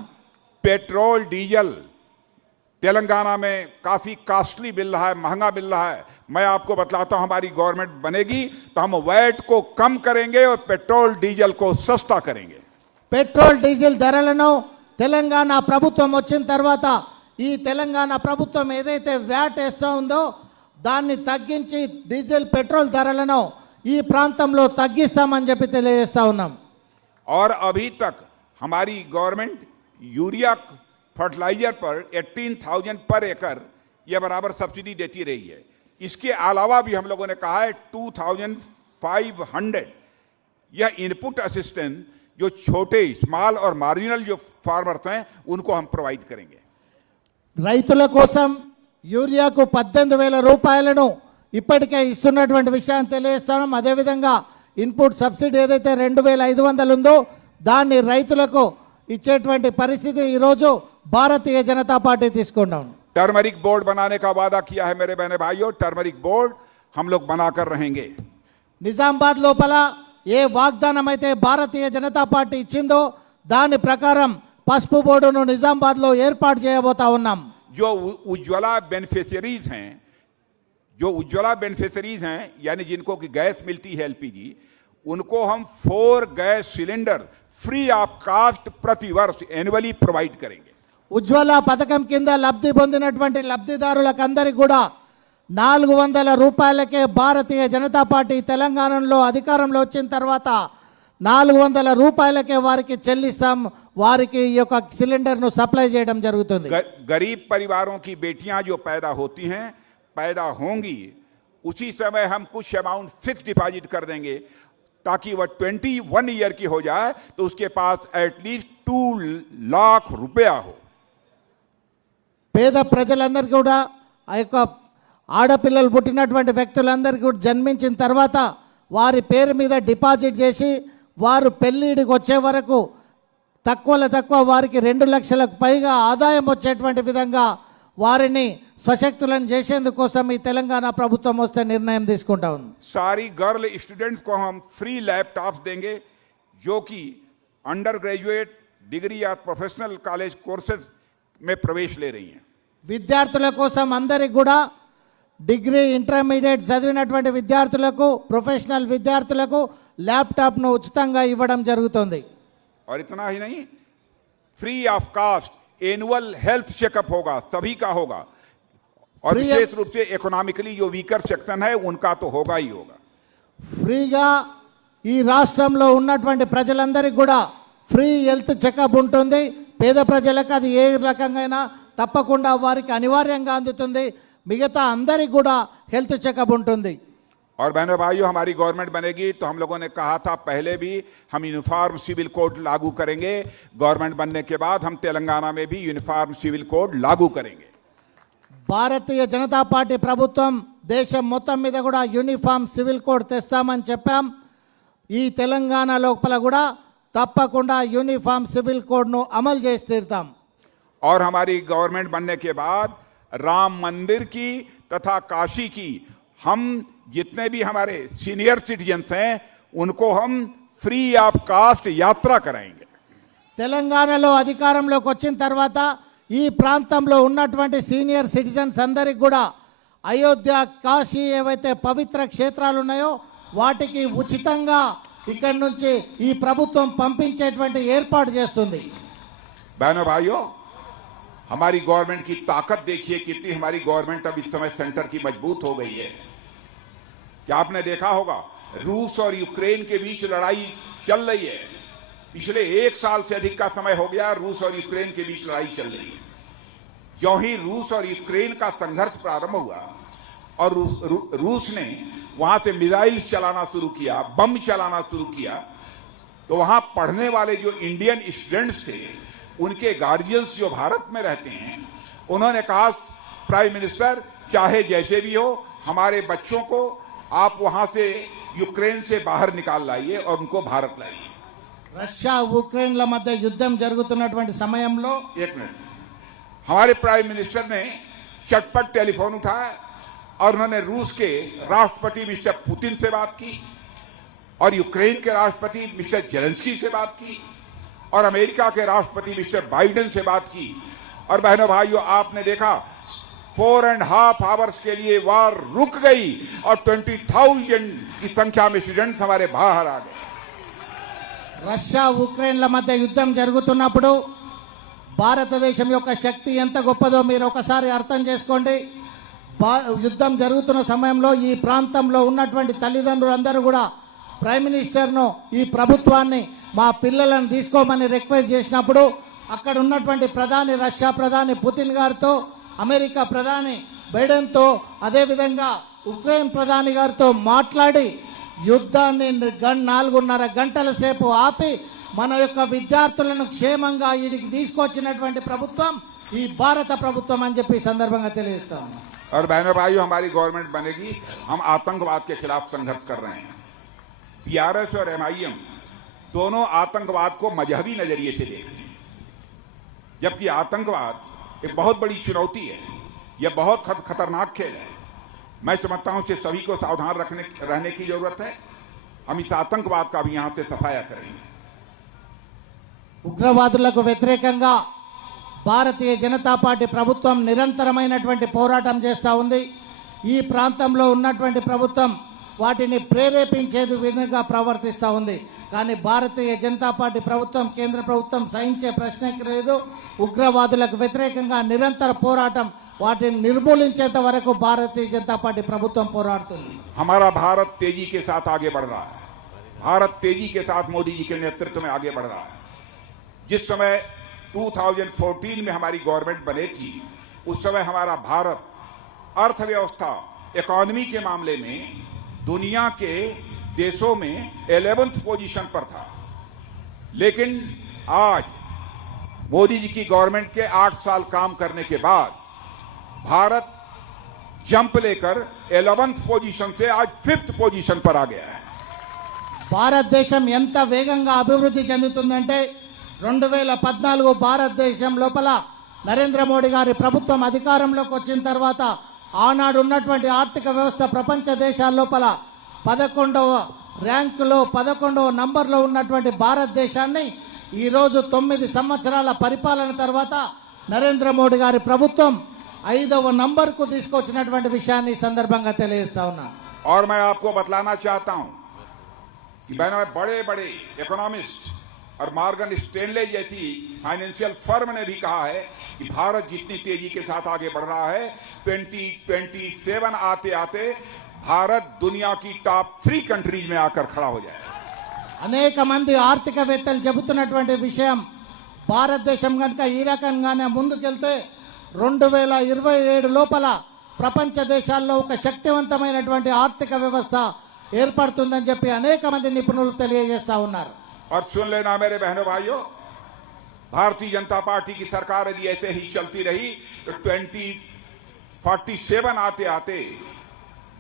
पेट्रोल डीजल तेलंगाना में काफी कॉस्टली मिल रहा है, महंगा मिल रहा है। मैं आपको बतलाता हूं हमारी गवर्नमेंट बनेगी तो हम वैट को कम करेंगे और पेट्रोल डीजल को सस्ता करेंगे। పెట్రోల్ డీజిల్ ధరలను తెలంగాణ ప్రభుత్వం వచ్చిన తర్వాత ఈ తెలంగాణ ప్రభుత్వం ఏదైతే వ్యాట్ వేస్తూ ఉందో దాన్ని తగ్గించి డీజిల్ పెట్రోల్ ధరలను ఈ ప్రాంతంలో తగ్గిస్తామని చెప్పి తెలియజేస్తా ఉన్నాం. और अभी तक हमारी गवर्नमेंट यूरिया फर्टिलाइजर पर 18,000 पर एकड़ यह बराबर सब्सिडी देती रही है। इसके अलावा भी हम लोगों ने कहा है 2,500 यह इनपुट असिस्टेंस जो छोटे स्मॉल और मार्जिनल जो फार्मर्स हैं उनको हम प्रोवाइड करेंगे। రైతుల కోసం యూరియాకు 18,000 రూపాయలను ఇప్పటికే ఇస్తున్నటువంటి విషయాన్ని తెలియజేస్తాం. అదేవిధంగా ఇన్పుట్ సబ్సిడీ ఏదైతే 2,500 ఉందో దాన్ని రైతులకు ఇచ్చేటువంటి పరిస్థితి ఈరోజు భారతీయ జనతా పార్టీ తీసుకున్నాం. टर्मरिक बोर्ड बनाने का वादा किया है मेरे बहने भाइयों, टर्मरिक बोर्ड हम लोग बनाकर रहेंगे। నిజామాబాద్ లోపల ఏ వాగ్దానం అయితే భారతీయ జనతా పార్టీ ఇచ్చిందో దాని ప్రకారం పసుపు బోర్డును నిజామాబాద్లో ఏర్పాటు చేయబోతా ఉన్నాం. जो उज्ज्वला बेनिफिशियरीज हैं, जो उज्ज्वला बेनिफिशियरीज हैं यानी जिनको की गैस मिलती है एलपीजी, उनको हम 4 gas cylinder free of cost प्रति वर्ष एनुअली प्रोवाइड करेंगे। ఉజ్వల పథకం కింద లబ్ధి పొందినటువంటి లబ్ధిదారులకందరికీ కూడా 400 రూపాయలకే భారతీయ జనతా పార్టీ తెలంగాణలో అధికారంలో వచ్చిన తర్వాత 400 రూపాయలకే వారికి చెల్లిస్తాం. వారికి ఈ యొక్క సిలిండర్ను సప్లై చేయడం జరుగుతుంది. गरीब परिवारों की बेटियां जो पैदा होती हैं, पैदा होंगी, उसी समय हम कुछ अमाउंट फिक्स डिपॉजिट कर देंगे ताकि वह 21 ईयर की हो जाए तो उसके पास एटलीस्ट 2 लाख रुपया हो। పేద ప్రజలందరికీ కూడా ఆ యొక్క ఆడపిల్లలు పుట్టినటువంటి వ్యక్తులందరికీ కూడా జన్మించిన తర్వాత వారి పేరు మీద డిపాజిట్ చేసి వారు పెళ్ళిడికి వచ్చే వరకు తక్కువలో తక్కువ వారికి 2 లక్షలకు పైగా ఆదాయం వచ్చేటువంటి విధంగా వారిని సశక్తులను చేసేందుకోసం ఈ తెలంగాణ ప్రభుత్వం వస్తే నిర్ణయం తీసుకుంటా ఉంది. सारी गर्ल स्टूडेंट्स को हम फ्री लैपटॉप्स देंगे जो कि अंडर ग्रेजुएट डिग्री या प्रोफेशनल कॉलेज कोर्सेज में प्रवेश ले रही हैं। విద్యార్థుల కోసం అందరికి కూడా డిగ్రీ ఇంటర్మీడియట్ చదివినటువంటి విద్యార్థులకు ప్రొఫెషనల్ విద్యార్థులకు ల్యాప్టాప్ను ఉచితంగా ఇవ్వడం జరుగుతుంది. और इतना ही नहीं, free of cost annual health checkup होगा, सभी का होगा, और Free विशेष रूप से इकोनॉमिकली जो वीकर सेक्शन है उनका तो होगा ही होगा। ఫ్రీగా ఈ రాష్ట్రంలో ఉన్నటువంటి ప్రజలందరికీ కూడా ఫ్రీ హెల్త్ చెకప్ ఉంటుంది. పేద ప్రజలకు అది ఏ రకంగా తప్పకుండా వారికి అనివార్యంగా అందుతుంది. మిగతా అందరికి కూడా హెల్త్ చెకప్ ఉంటుంది. और बहनों भाइयों, हमारी गवर्नमेंट बनेगी तो हम लोगों ने कहा था पहले भी हम यूनिफॉर्म सिविल कोड लागू करेंगे। गवर्नमेंट बनने के बाद हम तेलंगाना में भी यूनिफॉर्म सिविल कोड लागू करेंगे। భారతీయ జనతా పార్టీ ప్రభుత్వం దేశం మొత్తం మీద కూడా యూనిఫామ్ సివిల్ కోడ్ తెస్తామని చెప్పాం. ఈ తెలంగాణ లోపల కూడా తప్పకుండా యూనిఫామ్ సివిల్ కోడ్ను అమలు చేసి తీరుతాం. और हमारी गवर्नमेंट बनने के बाद राम मंदिर की तथा काशी की हम जितने भी हमारे सीनियर सिटीजन्स हैं उनको हम फ्री ऑफ कास्ट यात्रा कराएंगे। తెలంగాణలో అధికారంలోకి వచ్చిన తర్వాత ఈ ప్రాంతంలో ఉన్నటువంటి సీనియర్ సిటిజన్స్ అందరికి కూడా అయోధ్య, కాశీ ఏవైతే పవిత్ర క్షేత్రాలు ఉన్నాయో వాటికి ఉచితంగా ఇక్కడి నుంచి ఈ ప్రభుత్వం పంపించేటువంటి ఏర్పాటు చేస్తుంది. बहनों भाइयों, हमारी गवर्नमेंट की ताकत देखिए, कितनी हमारी गवर्नमेंट अब इस समय सेंटर की मजबूत हो गई है। क्या आपने देखा होगा, रूस और यूक्रेन के बीच लड़ाई चल रही है। पिछले 1 साल से अधिक का समय हो गया रूस और यूक्रेन के बीच लड़ाई चल रही है। जो ही रूस और यूक्रेन का संघर्ष प्रारंभ हुआ और रूस ने वहां से मिसाइल्स चलाना शुरू किया, बम चलाना शुरू किया, तो वहां पढ़ने वाले जो इंडियन स्टूडेंट्स थे, उनके गार्जियंस जो भारत में रहते हैं, उन्होंने कहा प्राइम मिनिस्टर चाहे जैसे भी हो हमारे बच्चों को आप वहां से यूक्रेन से बाहर निकाल लाइए और उनको भारत लाइए। రష్యా ఉక్రెయిన్ల మధ్య యుద్ధం జరుగుతున్నటువంటి సమయంలో एक मिनट, हमारे प्राइम मिनिस्टर ने चटपट टेलीफोन उठाया और उन्होंने रूस के राष्ट्रपति मिस्टर पुतिन से बात की और यूक्रेन के राष्ट्रपति मिस्टर जेलेंस्की से बात की और अमेरिका के राष्ट्रपति मिस्टर बाइडेन से बात की। और बहनों भाइयों, आपने देखा 4.5 आवर्स के लिए वार रुक गई और 20,000 की संख्या में स्टूडेंट्स हमारे बाहर आ गए। రష్యా ఉక్రెయిన్ల మధ్య యుద్ధం జరుగుతున్నప్పుడు భారతదేశం యొక్క శక్తి ఎంత గొప్పదో మీరు ఒకసారి అర్థం చేసుకోండి. యుద్ధం జరుగుతున్న సమయంలో ఈ ప్రాంతంలో ఉన్నటువంటి తల్లిదండ్రులందరూ కూడా ప్రైమ్ మినిస్టర్ను, ఈ ప్రభుత్వాన్ని మా పిల్లలను తీసుకోమని రిక్వెస్ట్ చేసినప్పుడు అక్కడ ఉన్నటువంటి ప్రధాని, రష్యా ప్రధాని పుతిన్ గారితో, అమెరికా ప్రధాని బైడెన్తో, అదేవిధంగా ఉక్రెయిన్ ప్రధాని గారితో మాట్లాడి యుద్ధాన్ని 4.5 గంటల సేపు ఆపి మన యొక్క విద్యార్థులను క్షేమంగా ఈడికి తీసుకొచ్చినటువంటి ప్రభుత్వం ఈ భారత ప్రభుత్వం అని చెప్పి సందర్భంగా తెలియజేస్తాం. और बहनों भाइयों, हमारी गवर्नमेंट बनेगी, हम आतंकवाद के खिलाफ संघर्ष कर रहे हैं। पीआरएस और एमआईएम दोनों आतंकवाद को मजहबी नजरिए से देख रहे हैं, जबकि आतंकवाद एक बहुत बड़ी चुनौती है, यह बहुत खतरनाक खेल है। मैं समझता हूं कि सभी को सावधान रहने की जरूरत है। हम इस आतंकवाद का भी यहां से सफाया करेंगे। ఉగ్రవాదులకు వ్యతిరేకంగా భారతీయ జనతా పార్టీ ప్రభుత్వం నిరంతరమైనటువంటి పోరాటం చేస్తూ ఉంది. ఈ ప్రాంతంలో ఉన్నటువంటి ప్రభుత్వం వాటిని ప్రేరేపించే విధంగా ప్రవర్తిస్తూ ఉంది. కానీ భారతీయ జనతా పార్టీ ప్రభుత్వం, కేంద్ర ప్రభుత్వం సహించే ప్రశ్నకి లేదు. ఉగ్రవాదులకు వ్యతిరేకంగా నిరంతర పోరాటం, వాటిని నిర్మూలించేంత వరకు భారతీయ జనతా పార్టీ ప్రభుత్వం పోరాడుతుంది. हमारा भारत तेजी के साथ आगे बढ़ रहा है। भारत तेजी के साथ मोदी जी के नेतृत्व में आगे बढ़ रहा है। जिस समय 2014 में हमारी गवर्नमेंट बने थी, उस समय हमारा भारत अर्थव्यवस्था, इकोनॉमी के मामले में दुनिया के देशों में 11th पोजीशन पर था। लेकिन आज मोदी जी की गवर्नमेंट के 8 साल काम करने के बाद भारत जंप लेकर 11th पोजीशन से आज 5th पोजीशन पर आ गया है। భారతదేశం ఎంత వేగంగా అభివృద్ధి చెందుతుందంటే 2014 భారతదేశం లోపల నరేంద్ర మోడీ గారి ప్రభుత్వం అధికారంలోకి వచ్చిన తర్వాత ఆనాడు ఉన్నటువంటి ఆర్థిక వ్యవస్థ ప్రపంచ దేశాల లోపల 11వ ర్యాంకులో 11వ నంబర్లో ఉన్నటువంటి భారతదేశాన్ని ఈరోజు 9 సంవత్సరాల పరిపాలన తర్వాత నరేంద్ర మోడీ గారి ప్రభుత్వం 5వ నంబర్కు తీసుకొచ్చినటువంటి విషయాన్ని సందర్భంగా తెలియజేస్తా ఉన్నా. और मैं आपको बतलाना चाहता हूं कि बड़े बड़े इकोनॉमिस्ट और मॉर्गन स्टैनले जैसी फाइनेंशियल फर्म ने भी कहा है कि भारत जितनी तेजी के साथ आगे बढ़ रहा है, 2027 आते आते भारत दुनिया की टॉप 3 कंट्रीज में आकर खड़ा हो जाए। అనేక మంది ఆర్థికవేత్తలు చెబుతున్నటువంటి విషయం, భారతదేశం కనుక ఈ రకంగానే ముందుకెళ్తే 2027 లోపల ప్రపంచ దేశాల్లో ఒక శక్తివంతమైనటువంటి ఆర్థిక వ్యవస్థ ఏర్పడుతుందని చెప్పి అనేక మంది నిపుణులు తెలియజేస్తా ఉన్నారు. और सुन लेना मेरे बहनों भाइयों, भारतीय जनता पार्टी की सरकार यदि ऐसे ही चलती रही तो 2047 आते आते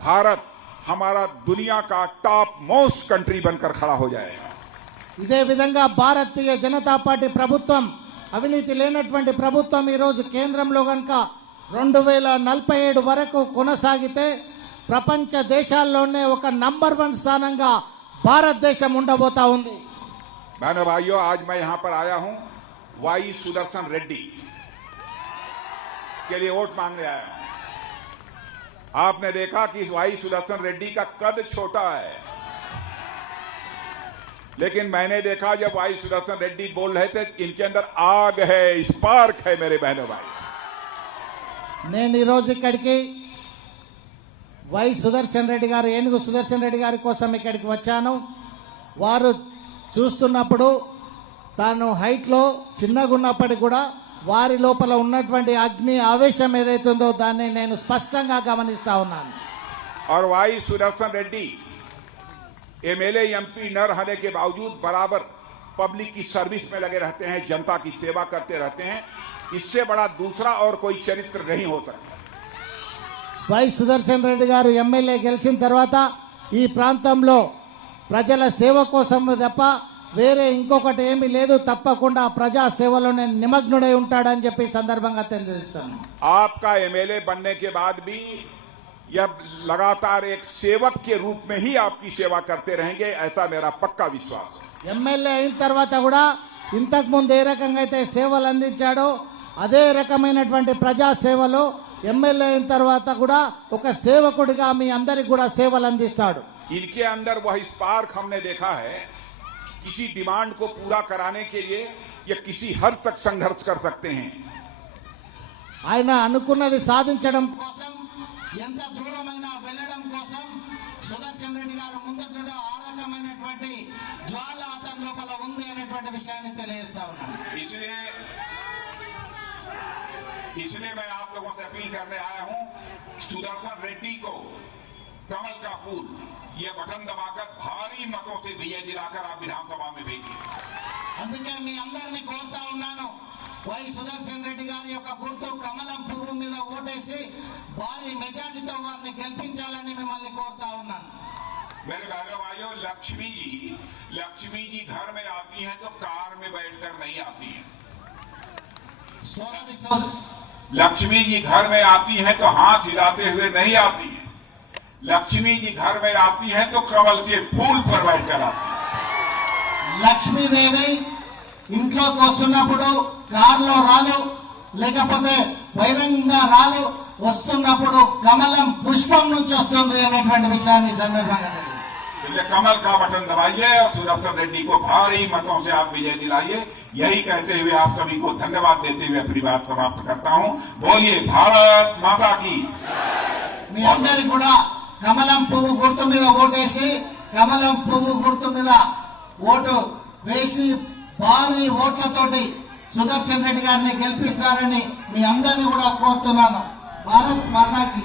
भारत हमारा दुनिया का टॉप मोस्ट कंट्री बनकर खड़ा हो जाएगा। ఇదే విధంగా భారతీయ జనతా పార్టీ ప్రభుత్వం, అవినీతి లేనటువంటి ప్రభుత్వం ఈరోజు కేంద్రంలో కనుక 2047 వరకు కొనసాగితే ప్రపంచ దేశాల్లోనే ఒక నంబర్ 1 స్థానంగా భారతదేశం ఉండబోతా ఉంది. बहनों भाइयों, आज मैं यहां पर आया हूं वाई सुदर्शन रेड्डी के लिए वोट मांगने आया हूं। आपने देखा कि वाई सुदर्शन रेड्डी का कद छोटा है, लेकिन मैंने देखा जब वाई सुदर्शन रेड्डी बोल रहे थे इनके अंदर आग है, स्पार्क है मेरे बहनों भाई। నేను ఈరోజు ఇక్కడికి వై సుదర్శన్ రెడ్డి గారు, ఏనుగు సుదర్శన్ రెడ్డి గారి కోసం ఇక్కడికి వచ్చాను. వారు చూస్తున్నప్పుడు తాను హైట్లో చిన్నగా ఉన్నప్పటికీ కూడా వారి లోపల ఉన్నటువంటి అగ్ని ఆవేశం ఏదైతుందో దాన్ని నేను స్పష్టంగా గమనిస్తా ఉన్నాను. और Y Sudarshan Reddy MLA MP न रहने के बावजूद बराबर पब्लिक की सर्विस में लगे रहते हैं, जनता की सेवा करते रहते हैं। इससे बड़ा दूसरा और कोई चरित्र नहीं हो सकता। వై సుదర్శన్ రెడ్డి గారు ఎమ్మెల్యే గెలిచిన తర్వాత ఈ ప్రాంతంలో ప్రజల సేవ కోసం తప్ప వేరే ఇంకొకటి ఏమీ లేదు. తప్పకుండా ప్రజా సేవలోనే నిమగ్నుడై ఉంటాడని చెప్పి సందర్భంగా తెలియజేస్తాను. आपका एमएलए बनने के बाद भी यह लगातार एक सेवक के रूप में ही आपकी सेवा करते रहेंगे, ऐसा मेरा पक्का विश्वास है। ఎమ్మెల్యే అయిన తర్వాత కూడా ఇంతకు ముందు ఏ రకంగా అయితే సేవలు అందించాడో అదే రకమైనటువంటి ప్రజా సేవలో ఎమ్మెల్యే అయిన తర్వాత కూడా ఒక సేవకుడిగా మీ అందరికి కూడా సేవలు అందిస్తాడు. इनके अंदर वह स्पार्क हमने देखा है। किसी डिमांड को पूरा कराने के लिए ये किसी हद तक संघर्ष कर सकते हैं। ఆయన అనుకున్నది సాధించడం కోసం ఎంత దూరమైనా వెళ్ళడం కోసం సుదర్శన్ రెడ్డి గారు ముందటగా ఆ రకమైనటువంటి జ్వాల అతని లోపల ఉంది అనేటువంటి విషయాన్ని తెలియజేస్తా ఉన్నాను. इसलिए मैं आप लोगों से अपील करने आया हूं, सुदर्शन रेड्डी को कमल का फूल ये बटन दबाकर भारी मतों से विजय दिलाकर आप विधानसभा में भेजिए। అందుకే మీ అందరినీ కోరుతా ఉన్నాను, వై సుదర్శన్ రెడ్డి గారి యొక్క గుర్తు కమలం పువ్వు మీద ఓటేసి భారీ మెజార్టీతో వారిని గెలిపించాలని మిమ్మల్ని కోరుతా ఉన్నాను. मेरे बहनों भाइयों, लक्ष्मी जी घर में आती हैं तो कार में बैठकर नहीं आती हैं। సోదరి సోదరు लक्ष्मी जी घर में आती हैं तो हाथ हिलाते हुए नहीं आती हैं। लक्ष्मी जी घर में आती हैं तो कमल के फूल पर बैठकर आती हैं। లక్ష్మీదేవి ఇంట్లోకి వస్తున్నప్పుడు కారులో రాదు, లేకపోతే బహిరంగంగా రాదు, వస్తున్నప్పుడు కమలం పుష్పం నుంచి వస్తుంది అనేటువంటి విషయాన్ని సందర్భంగా తెలియదు. इसलिए कमल का बटन दबाइए और सुदर्शन रेड्डी को भारी मतों से आप विजय दिलाइए। यही कहते हुए आप सभी को धन्यवाद देते हुए अपनी बात समाप्त करता हूं। बोलिए भारत माता की। మీ అందరికి కూడా కమలం పువ్వు గుర్తు మీద ఓటేసి కమలం పువ్వు గుర్తు మీద ఓటు వేసి భారీ ఓట్లతోటి సుదర్శన్ రెడ్డి గారిని గెలిపిస్తారని మీ అందరినీ కూడా కోరుతున్నాను. భారత్ మాతాకి